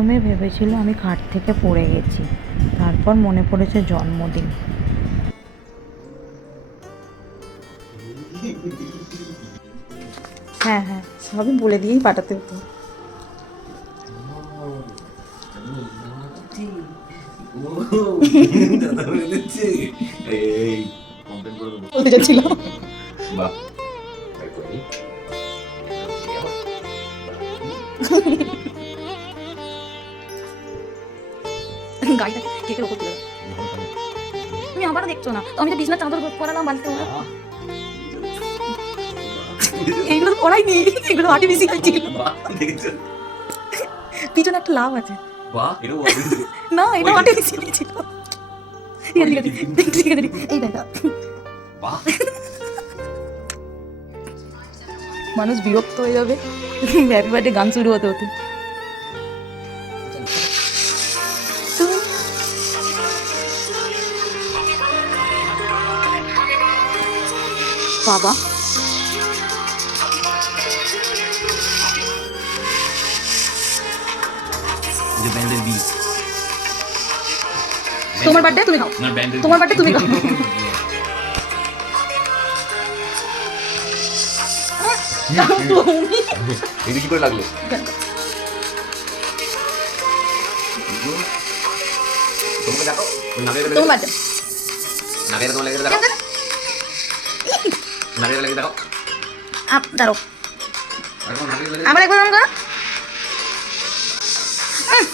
প্রথমে ভেবেছিল আমি খাট থেকে পড়ে গেছি, তারপর মনে পড়েছে জন্মদিন। হ্যাঁ হ্যাঁ, সবই বলে দিয়েই পাঠাতে হতো। বলতে যাচ্ছিলাম। গাড়িটাকে কেকের ওপর তুলে দাও। তুমি আবারও দেখছো না তো, আমি তো বিছনার চাদর পরালাম বালিতে। এইগুলো তো পড়াইনি, এগুলো আর্টিফিশিয়াল ছিল। পিছনে একটা লাভ আছে। না, এটা আর্টিফিশিয়াল ছিল। এই দেখা মানুষ বিরক্ত হয়ে যাবে হ্যাপি বার্থডে গান শুরু হতে হতে। বাবা তোমার বার্থডে তুমি খাও, তোমার বার্থডে তুমি খাও। কি করে লাগলো? তোমাকে দেখো, তোমার বার্থডে নাগের তোমার লেগে দেখো, নাগের লেগে দেখো। দাঁড়ো, আবার একবার অন করো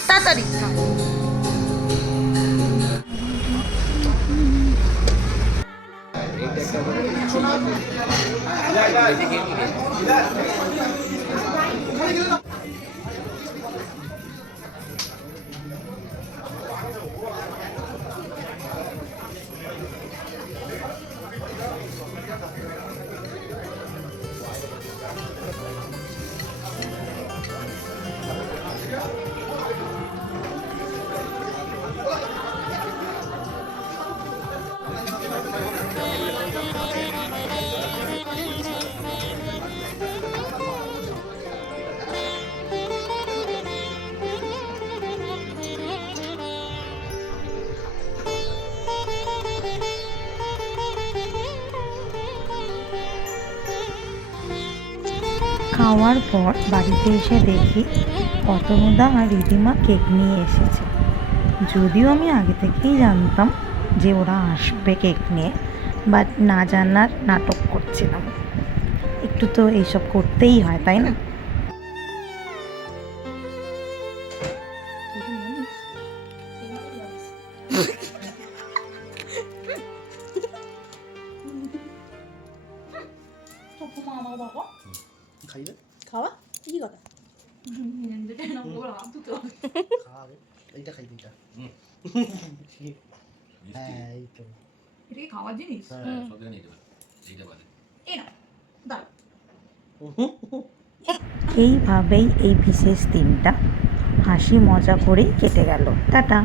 তাড়াতাড়ি। খাওয়ার পর বাড়িতে এসে দেখি অতনুদা আর রিদিমা কেক নিয়ে এসেছে। যদিও আমি আগে থেকেই জানতাম যে ওরা আসবে কেক নিয়ে, বাট না জানার নাটক করছিলাম। একটু তো এইসব করতেই হয়, তাই না? খাওয়া কি কথা? খাওয়ার জিনিস এইভাবেই এই বিশেষ দিনটা হাসি মজা করেই কেটে গেল। টাটা।